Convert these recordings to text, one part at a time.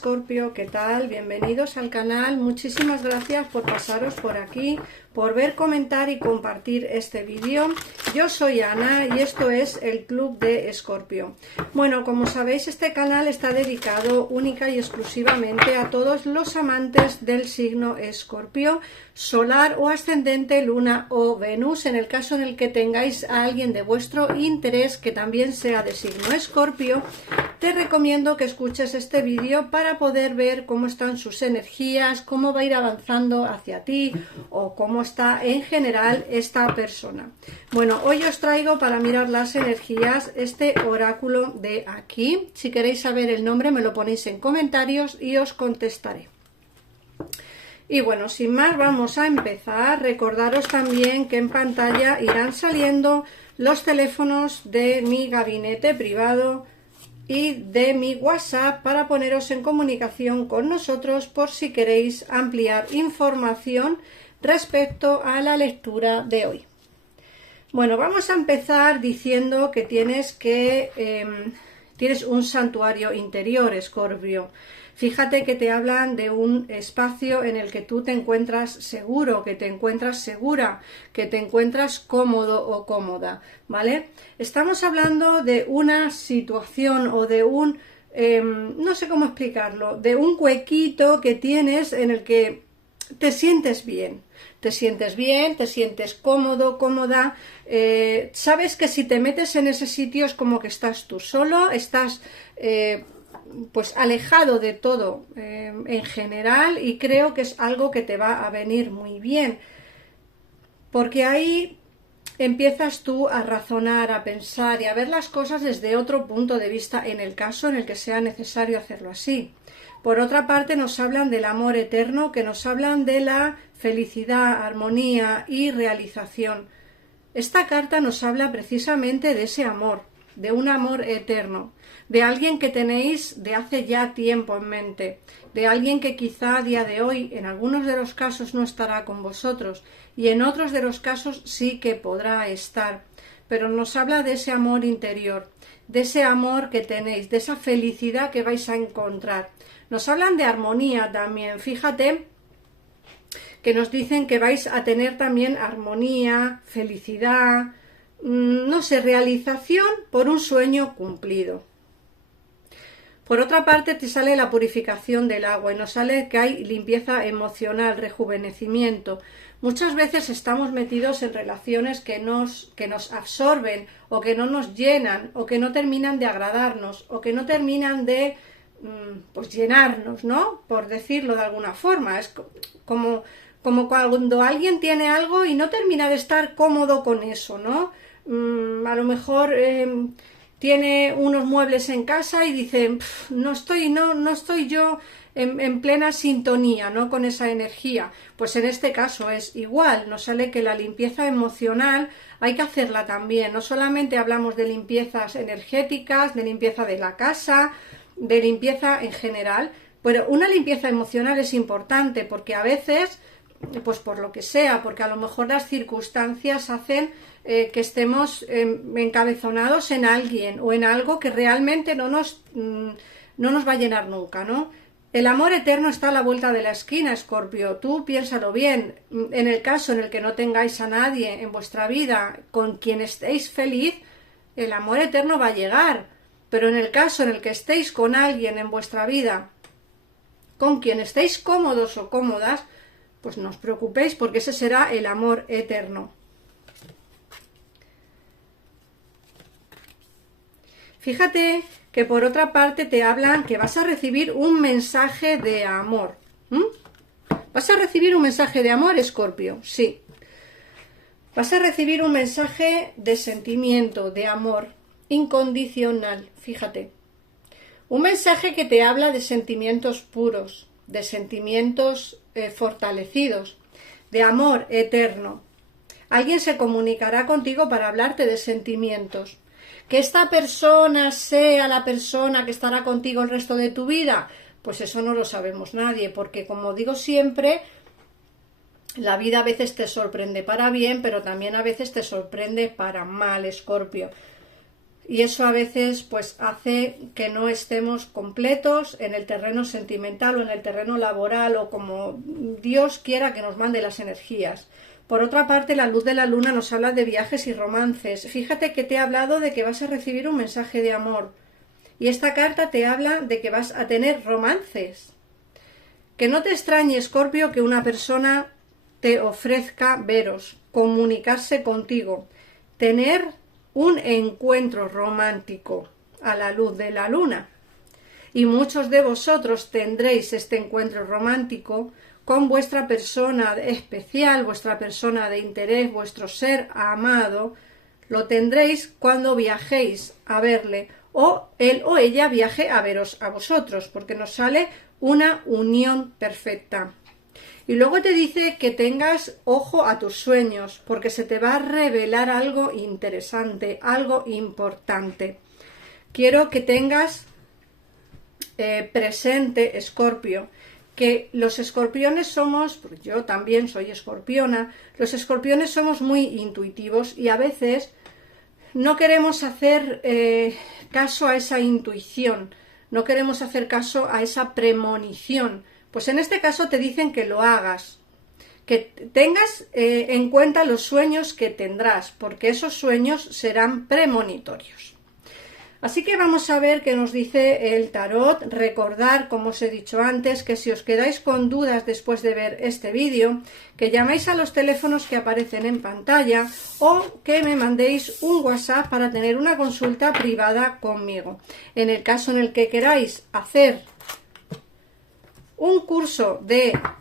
Escorpio, ¿qué tal? Bienvenidos al canal. Muchísimas gracias por pasaros por aquí, por ver, comentar y compartir este vídeo. Yo soy Ana y esto es el Club de Escorpio. Bueno, como sabéis, este canal está dedicado única y exclusivamente a todos los amantes del signo Escorpio, solar o ascendente, luna o Venus, en el caso en el que tengáis a alguien de vuestro interés que también sea de signo Escorpio. Te recomiendo que escuches este vídeo para poder ver cómo están sus energías, cómo va a ir avanzando hacia ti o cómo está en general esta persona. Bueno, hoy os traigo para mirar las energías este oráculo de aquí. Si queréis saber el nombre me lo ponéis en comentarios y os contestaré. Y bueno, sin más vamos a empezar. Recordaros también que en pantalla irán saliendo los teléfonos de mi gabinete privado y de mi WhatsApp para poneros en comunicación con nosotros por si queréis ampliar información respecto a la lectura de hoy. Bueno, vamos a empezar diciendo que tienes un santuario interior, Escorpio. Fíjate que te hablan de un espacio en el que tú te encuentras seguro, que te encuentras segura, que te encuentras cómodo o cómoda, ¿vale? Estamos hablando de una situación o de un, no sé cómo explicarlo, de un huequito que tienes en el que te sientes bien. Te sientes bien, te sientes cómodo, cómoda, sabes que si te metes en ese sitio es como que estás tú solo, estás pues alejado de todo en general, y creo que es algo que te va a venir muy bien, porque ahí empiezas tú a razonar, a pensar y a ver las cosas desde otro punto de vista en el caso en el que sea necesario hacerlo así. Por otra parte, nos hablan del amor eterno, que nos hablan de la felicidad, armonía y realización. Esta carta nos habla precisamente de ese amor, de un amor eterno, de alguien que tenéis de hace ya tiempo en mente, de alguien que quizá a día de hoy en algunos de los casos no estará con vosotros y en otros de los casos sí que podrá estar, pero nos habla de ese amor interior, de ese amor que tenéis, de esa felicidad que vais a encontrar. Nos hablan de armonía también, fíjate que nos dicen que vais a tener también armonía, felicidad, no sé, realización por un sueño cumplido. Por otra parte te sale la purificación del agua y nos sale que hay limpieza emocional, rejuvenecimiento. Muchas veces estamos metidos en relaciones que nos absorben o que no nos llenan o que no terminan de agradarnos o que no terminan de pues llenarnos, ¿no? Por decirlo de alguna forma. Es como cuando alguien tiene algo y no termina de estar cómodo con eso, ¿no? A lo mejor tiene unos muebles en casa y dice, no estoy yo en plena sintonía, ¿no? Con esa energía. Pues en este caso es igual, nos sale que la limpieza emocional hay que hacerla también. No solamente hablamos de limpiezas energéticas, de limpieza de la casa, de limpieza en general, pero una limpieza emocional es importante porque a veces, pues por lo que sea, porque a lo mejor las circunstancias hacen que estemos encabezonados en alguien o en algo que realmente no nos va a llenar nunca, ¿no? El amor eterno está a la vuelta de la esquina, Escorpio. Tú piénsalo bien. En el caso en el que no tengáis a nadie en vuestra vida con quien estéis feliz, el amor eterno va a llegar. Pero en el caso en el que estéis con alguien en vuestra vida con quien estéis cómodos o cómodas, pues no os preocupéis porque ese será el amor eterno. Fíjate que por otra parte te hablan que vas a recibir un mensaje de amor. ¿Vas a recibir un mensaje de amor, Escorpio? Sí. Vas a recibir un mensaje de sentimiento, de amor incondicional, fíjate. Un mensaje que te habla de sentimientos puros, de sentimientos fortalecidos, de amor eterno. Alguien se comunicará contigo para hablarte de sentimientos. Que esta persona sea la persona que estará contigo el resto de tu vida, pues eso no lo sabemos nadie, porque como digo siempre, la vida a veces te sorprende para bien, pero también a veces te sorprende para mal, Escorpio. y eso a veces pues hace que no estemos completos en el terreno sentimental o en el terreno laboral o como Dios quiera que nos mande las energías. Por otra parte, la luz de la luna nos habla de viajes y romances. Fíjate que te he hablado de que vas a recibir un mensaje de amor y esta carta te habla de que vas a tener romances. Que no te extrañe, Escorpio, que una persona te ofrezca veros, comunicarse contigo, tener un encuentro romántico a la luz de la luna. Y muchos de vosotros tendréis este encuentro romántico con vuestra persona especial, vuestra persona de interés, vuestro ser amado. Lo tendréis cuando viajéis a verle o él o ella viaje a veros a vosotros, porque nos sale una unión perfecta. Y luego te dice que tengas ojo a tus sueños, porque se te va a revelar algo interesante, algo importante. Quiero que tengas presente, Escorpio, que los escorpiones somos, porque yo también soy escorpiona, los escorpiones somos muy intuitivos y a veces no queremos hacer caso a esa intuición, no queremos hacer caso a esa premonición. Pues en este caso te dicen que lo hagas, que tengas en cuenta los sueños que tendrás, porque esos sueños serán premonitorios. Así que vamos a ver qué nos dice el tarot. Recordar, como os he dicho antes, que si os quedáis con dudas después de ver este vídeo, que llaméis a los teléfonos que aparecen en pantalla o que me mandéis un WhatsApp para tener una consulta privada conmigo. En el caso en el que queráis hacer un curso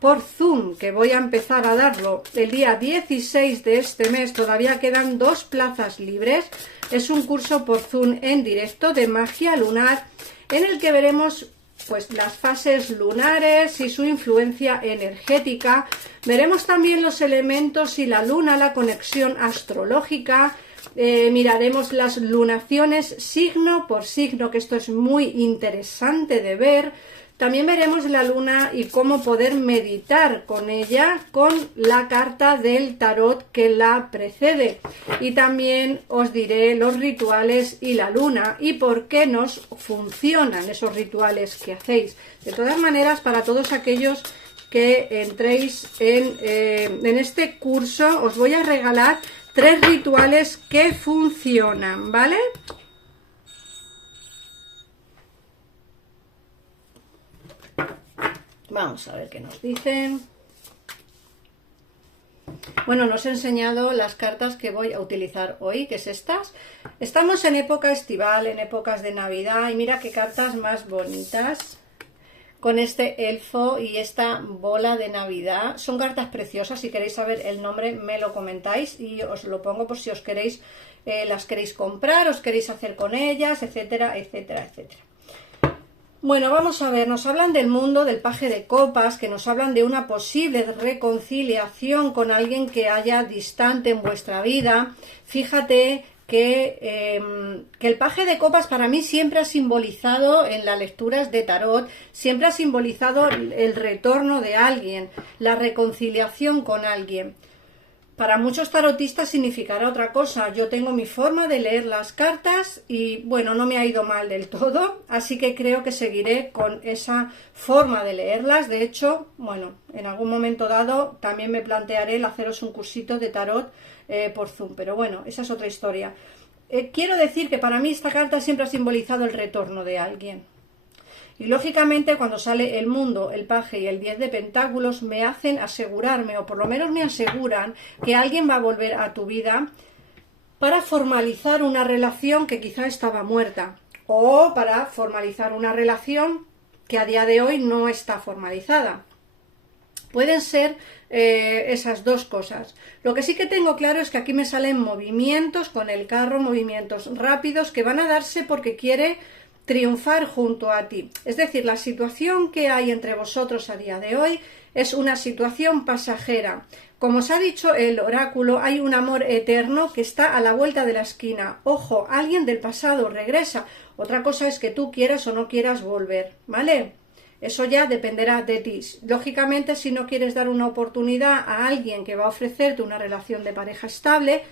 por Zoom, que voy a empezar a darlo el día 16 de este mes, todavía quedan 2 plazas libres. Es un curso por Zoom en directo de magia lunar, en el que veremos pues las fases lunares y su influencia energética. Veremos también los elementos y la luna, la conexión astrológica. Miraremos las lunaciones signo por signo, que esto es muy interesante de ver. También veremos la luna y cómo poder meditar con ella, con la carta del tarot que la precede. Y también os diré los rituales y la luna y por qué nos funcionan esos rituales que hacéis. De todas maneras, para todos aquellos que entréis en este curso, os voy a regalar 3 rituales que funcionan, ¿vale? Vamos a ver qué nos dicen. Bueno, nos he enseñado las cartas que voy a utilizar hoy, que es estas. Estamos en época estival, en épocas de Navidad, y mira qué cartas más bonitas. Con este elfo y esta bola de Navidad. Son cartas preciosas. Si queréis saber el nombre, me lo comentáis y os lo pongo por si os queréis, las queréis comprar, os queréis hacer con ellas, etcétera, etcétera, etcétera. Bueno, vamos a ver, nos hablan del mundo del paje de copas, que nos hablan de una posible reconciliación con alguien que haya distante en vuestra vida. Fíjate que el paje de copas para mí siempre ha simbolizado en las lecturas de tarot, siempre ha simbolizado el retorno de alguien, la reconciliación con alguien. Para muchos tarotistas significará otra cosa. Yo tengo mi forma de leer las cartas y, bueno, no me ha ido mal del todo, así que creo que seguiré con esa forma de leerlas. De hecho, bueno, en algún momento dado también me plantearé el haceros un cursito de tarot por Zoom, pero bueno, esa es otra historia. Quiero decir que para mí esta carta siempre ha simbolizado el retorno de alguien. Y lógicamente cuando sale el mundo, el paje y el 10 de pentáculos me hacen asegurarme, o por lo menos me aseguran, que alguien va a volver a tu vida para formalizar una relación que quizá estaba muerta, o para formalizar una relación que a día de hoy no está formalizada. Pueden ser esas dos cosas. Lo que sí que tengo claro es que aquí me salen movimientos con el carro, movimientos rápidos que van a darse porque quiere triunfar junto a ti. Es decir, la situación que hay entre vosotros a día de hoy es una situación pasajera. Como os ha dicho el oráculo, hay un amor eterno que está a la vuelta de la esquina. Ojo, alguien del pasado regresa. Otra cosa es que tú quieras o no quieras volver, ¿vale? Eso ya dependerá de ti. Lógicamente, si no quieres dar una oportunidad a alguien que va a ofrecerte una relación de pareja estable,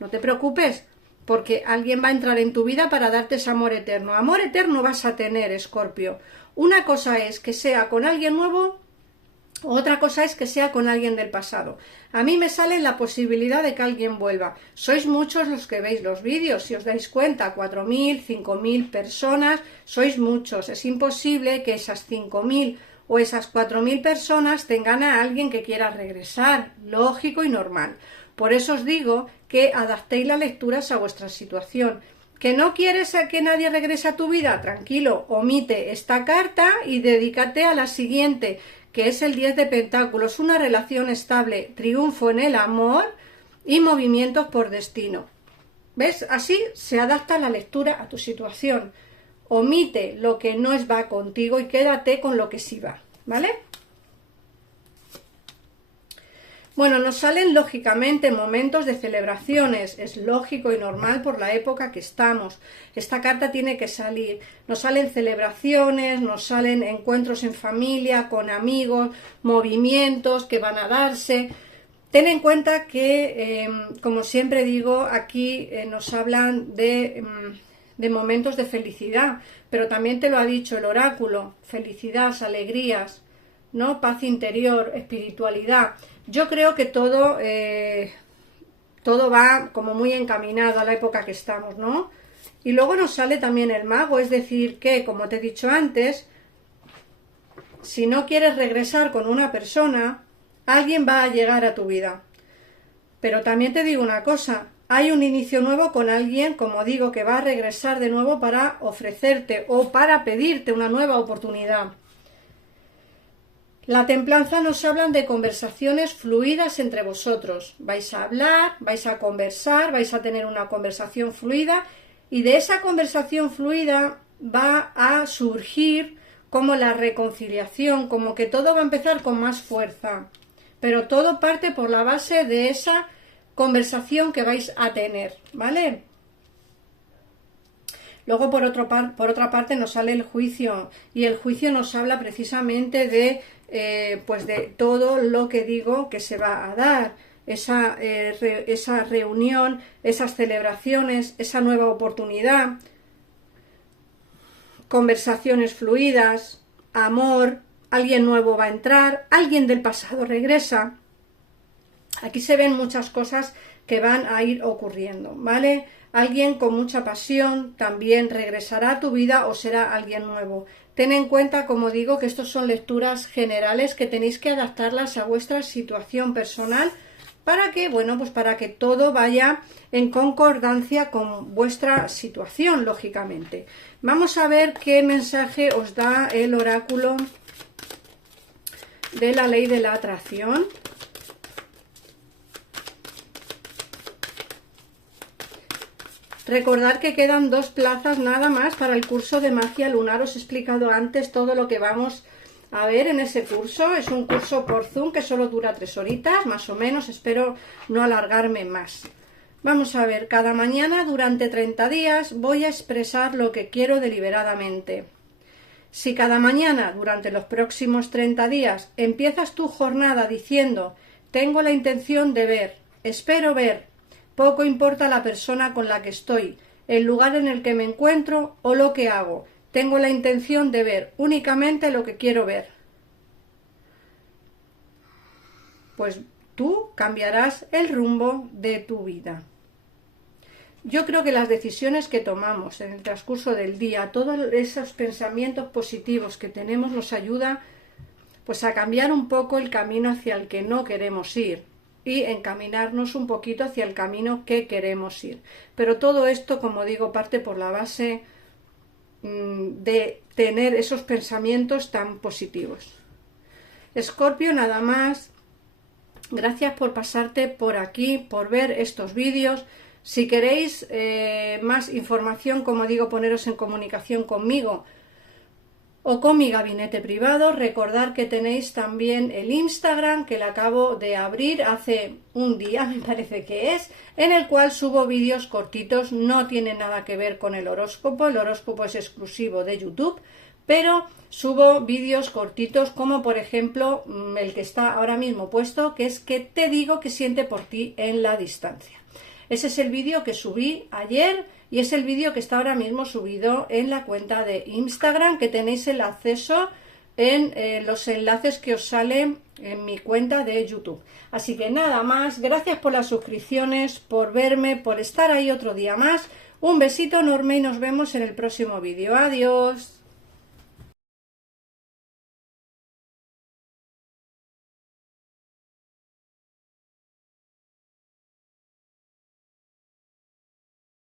no te preocupes, porque alguien va a entrar en tu vida para darte ese amor eterno. Amor eterno vas a tener, Escorpio. Una cosa es que sea con alguien nuevo, otra cosa es que sea con alguien del pasado. A mí me sale la posibilidad de que alguien vuelva. Sois muchos los que veis los vídeos, si os dais cuenta, 4.000, 5.000 personas, sois muchos. Es imposible que esas 5.000 o esas 4.000 personas tengan a alguien que quiera regresar, lógico y normal. Por eso os digo que adaptéis las lecturas a vuestra situación. ¿Que no quieres a que nadie regrese a tu vida? Tranquilo, omite esta carta y dedícate a la siguiente, que es el 10 de Pentáculos, una relación estable, triunfo en el amor y movimientos por destino. ¿Ves? Así se adapta la lectura a tu situación. Omite lo que no va contigo y quédate con lo que sí va, ¿vale? Bueno, nos salen lógicamente momentos de celebraciones, es lógico y normal por la época que estamos. Esta carta tiene que salir. Nos salen celebraciones, nos salen encuentros en familia, con amigos, movimientos que van a darse. Ten en cuenta que, como siempre digo, aquí nos hablan de momentos de felicidad, pero también te lo ha dicho el oráculo, felicidad, alegrías, ¿no? Paz interior, espiritualidad. Yo creo que todo va como muy encaminado a la época que estamos, ¿no? Y luego nos sale también el mago, es decir, que, como te he dicho antes, si no quieres regresar con una persona, alguien va a llegar a tu vida. Pero también te digo una cosa, hay un inicio nuevo con alguien, como digo, que va a regresar de nuevo para ofrecerte o para pedirte una nueva oportunidad. La templanza nos hablan de conversaciones fluidas entre vosotros. Vais a hablar, vais a conversar, vais a tener una conversación fluida y de esa conversación fluida va a surgir como la reconciliación, como que todo va a empezar con más fuerza. Pero todo parte por la base de esa conversación que vais a tener, ¿vale? Luego, por otra parte, nos sale el juicio y el juicio nos habla precisamente de pues de todo lo que digo que se va a dar, esa reunión, esas celebraciones, esa nueva oportunidad, conversaciones fluidas, amor, alguien nuevo va a entrar, alguien del pasado regresa. Aquí se ven muchas cosas que van a ir ocurriendo, ¿vale? Alguien con mucha pasión también regresará a tu vida o será alguien nuevo. Ten en cuenta, como digo, que estos son lecturas generales que tenéis que adaptarlas a vuestra situación personal para que, bueno, pues para que todo vaya en concordancia con vuestra situación, lógicamente. Vamos a ver qué mensaje os da el oráculo de la ley de la atracción. Recordad que quedan 2 plazas nada más para el curso de magia lunar. Os he explicado antes todo lo que vamos a ver en ese curso. Es un curso por Zoom que solo dura 3 horitas, más o menos. Espero no alargarme más. Vamos a ver, cada mañana durante 30 días voy a expresar lo que quiero deliberadamente. Si cada mañana durante los próximos 30 días empiezas tu jornada diciendo tengo la intención de ver, espero ver, poco importa la persona con la que estoy, el lugar en el que me encuentro o lo que hago. Tengo la intención de ver únicamente lo que quiero ver. Pues tú cambiarás el rumbo de tu vida. Yo creo que las decisiones que tomamos en el transcurso del día, todos esos pensamientos positivos que tenemos nos ayuda pues a cambiar un poco el camino hacia el que no queremos ir y encaminarnos un poquito hacia el camino que queremos ir. Pero todo esto, como digo, parte por la base de tener esos pensamientos tan positivos. Escorpio, nada más. Gracias por pasarte por aquí, por ver estos vídeos. Si queréis más información, como digo, poneros en comunicación conmigo o con mi gabinete privado. Recordad que tenéis también el Instagram, que lo acabo de abrir hace un día, me parece que es, en el cual subo vídeos cortitos. No tiene nada que ver con el horóscopo es exclusivo de YouTube, pero subo vídeos cortitos como por ejemplo el que está ahora mismo puesto, que es que te digo que siente por ti en la distancia. Ese es el vídeo que subí ayer y es el vídeo que está ahora mismo subido en la cuenta de Instagram, que tenéis el acceso en los enlaces que os salen en mi cuenta de YouTube. Así que nada más, gracias por las suscripciones, por verme, por estar ahí otro día más. Un besito enorme y nos vemos en el próximo vídeo. Adiós.